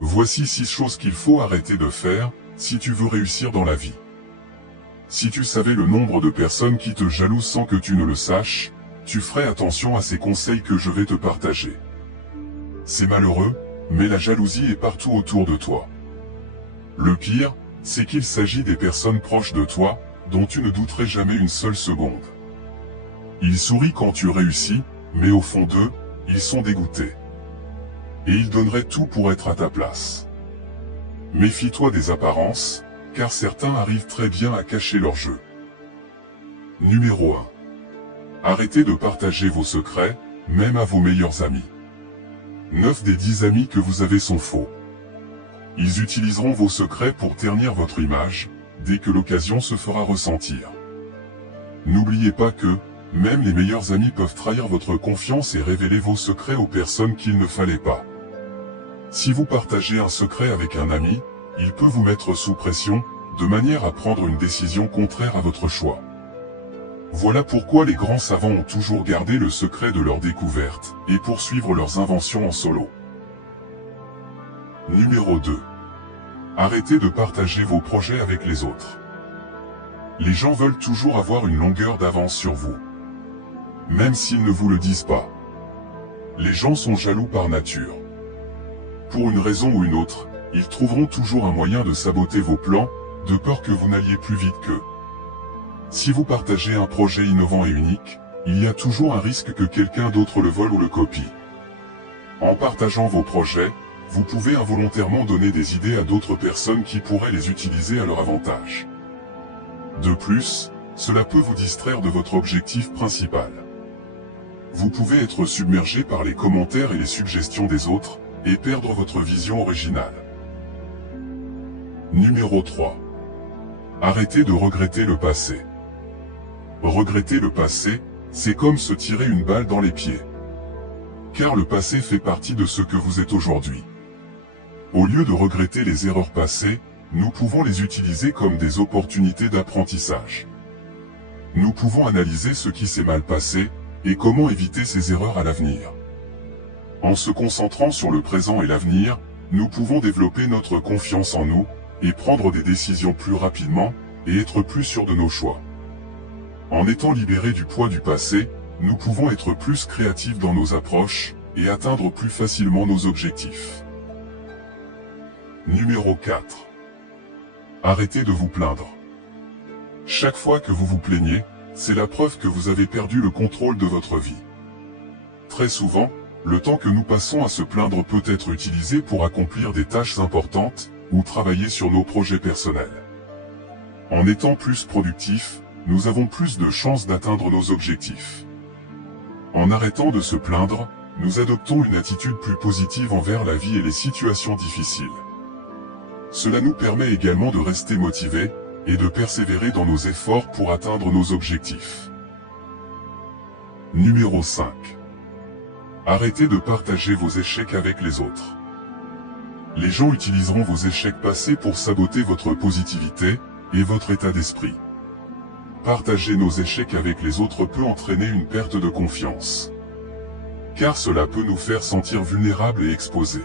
Voici 6 choses qu'il faut arrêter de faire, si tu veux réussir dans la vie. Si tu savais le nombre de personnes qui te jalousent sans que tu ne le saches, tu ferais attention à ces conseils que je vais te partager. C'est malheureux, mais la jalousie est partout autour de toi. Le pire, c'est qu'il s'agit des personnes proches de toi, dont tu ne douterais jamais une seule seconde. Ils sourient quand tu réussis, mais au fond d'eux, ils sont dégoûtés. Et ils donneraient tout pour être à ta place. Méfie-toi des apparences, car certains arrivent très bien à cacher leur jeu. Numéro 1. Arrêtez de partager vos secrets, même à vos meilleurs amis. 9 des 10 amis que vous avez sont faux. Ils utiliseront vos secrets pour ternir votre image, dès que l'occasion se fera ressentir. N'oubliez pas que, même les meilleurs amis peuvent trahir votre confiance et révéler vos secrets aux personnes qu'il ne fallait pas. Si vous partagez un secret avec un ami, il peut vous mettre sous pression, de manière à prendre une décision contraire à votre choix. Voilà pourquoi les grands savants ont toujours gardé le secret de leurs découvertes, et poursuivre leurs inventions en solo. Numéro 2. Arrêtez de partager vos projets avec les autres. Les gens veulent toujours avoir une longueur d'avance sur vous. Même s'ils ne vous le disent pas. Les gens sont jaloux par nature. Pour une raison ou une autre, ils trouveront toujours un moyen de saboter vos plans, de peur que vous n'alliez plus vite qu'eux. Si vous partagez un projet innovant et unique, il y a toujours un risque que quelqu'un d'autre le vole ou le copie. En partageant vos projets, vous pouvez involontairement donner des idées à d'autres personnes qui pourraient les utiliser à leur avantage. De plus, cela peut vous distraire de votre objectif principal. Vous pouvez être submergé par les commentaires et les suggestions des autres, et perdre votre vision originale. Numéro 3. Arrêtez de regretter le passé. Regretter le passé, c'est comme se tirer une balle dans les pieds. Car le passé fait partie de ce que vous êtes aujourd'hui. Au lieu de regretter les erreurs passées, nous pouvons les utiliser comme des opportunités d'apprentissage. Nous pouvons analyser ce qui s'est mal passé, et comment éviter ces erreurs à l'avenir. En se concentrant sur le présent et l'avenir, nous pouvons développer notre confiance en nous, et prendre des décisions plus rapidement, et être plus sûrs de nos choix. En étant libérés du poids du passé, nous pouvons être plus créatifs dans nos approches, et atteindre plus facilement nos objectifs. Numéro 4. Arrêtez de vous plaindre. Chaque fois que vous vous plaignez, c'est la preuve que vous avez perdu le contrôle de votre vie. Très souvent, le temps que nous passons à se plaindre peut être utilisé pour accomplir des tâches importantes, ou travailler sur nos projets personnels. En étant plus productifs, nous avons plus de chances d'atteindre nos objectifs. En arrêtant de se plaindre, nous adoptons une attitude plus positive envers la vie et les situations difficiles. Cela nous permet également de rester motivés, et de persévérer dans nos efforts pour atteindre nos objectifs. Numéro 5. Arrêtez de partager vos échecs avec les autres. Les gens utiliseront vos échecs passés pour saboter votre positivité, et votre état d'esprit. Partager nos échecs avec les autres peut entraîner une perte de confiance. Car cela peut nous faire sentir vulnérables et exposés.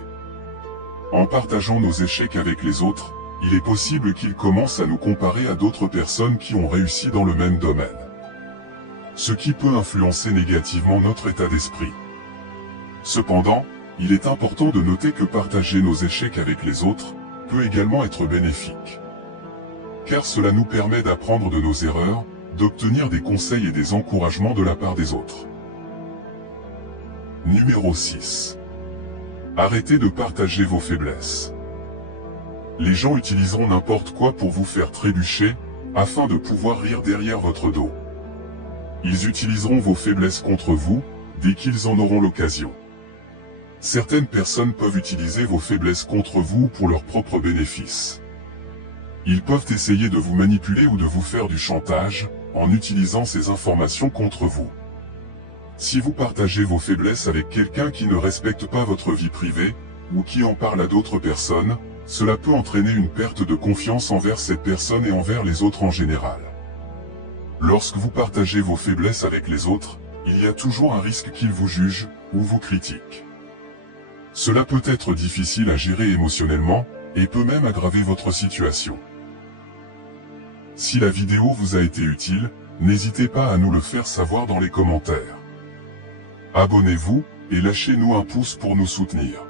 En partageant nos échecs avec les autres, il est possible qu'ils commencent à nous comparer à d'autres personnes qui ont réussi dans le même domaine. Ce qui peut influencer négativement notre état d'esprit. Cependant, il est important de noter que partager nos échecs avec les autres peut également être bénéfique. Car cela nous permet d'apprendre de nos erreurs, d'obtenir des conseils et des encouragements de la part des autres. Numéro 6. Arrêtez de partager vos faiblesses. Les gens utiliseront n'importe quoi pour vous faire trébucher, afin de pouvoir rire derrière votre dos. Ils utiliseront vos faiblesses contre vous, dès qu'ils en auront l'occasion. Certaines personnes peuvent utiliser vos faiblesses contre vous pour leur propre bénéfice. Ils peuvent essayer de vous manipuler ou de vous faire du chantage, en utilisant ces informations contre vous. Si vous partagez vos faiblesses avec quelqu'un qui ne respecte pas votre vie privée, ou qui en parle à d'autres personnes, cela peut entraîner une perte de confiance envers cette personne et envers les autres en général. Lorsque vous partagez vos faiblesses avec les autres, il y a toujours un risque qu'ils vous jugent, ou vous critiquent. Cela peut être difficile à gérer émotionnellement, et peut même aggraver votre situation. Si la vidéo vous a été utile, n'hésitez pas à nous le faire savoir dans les commentaires. Abonnez-vous, et lâchez-nous un pouce pour nous soutenir.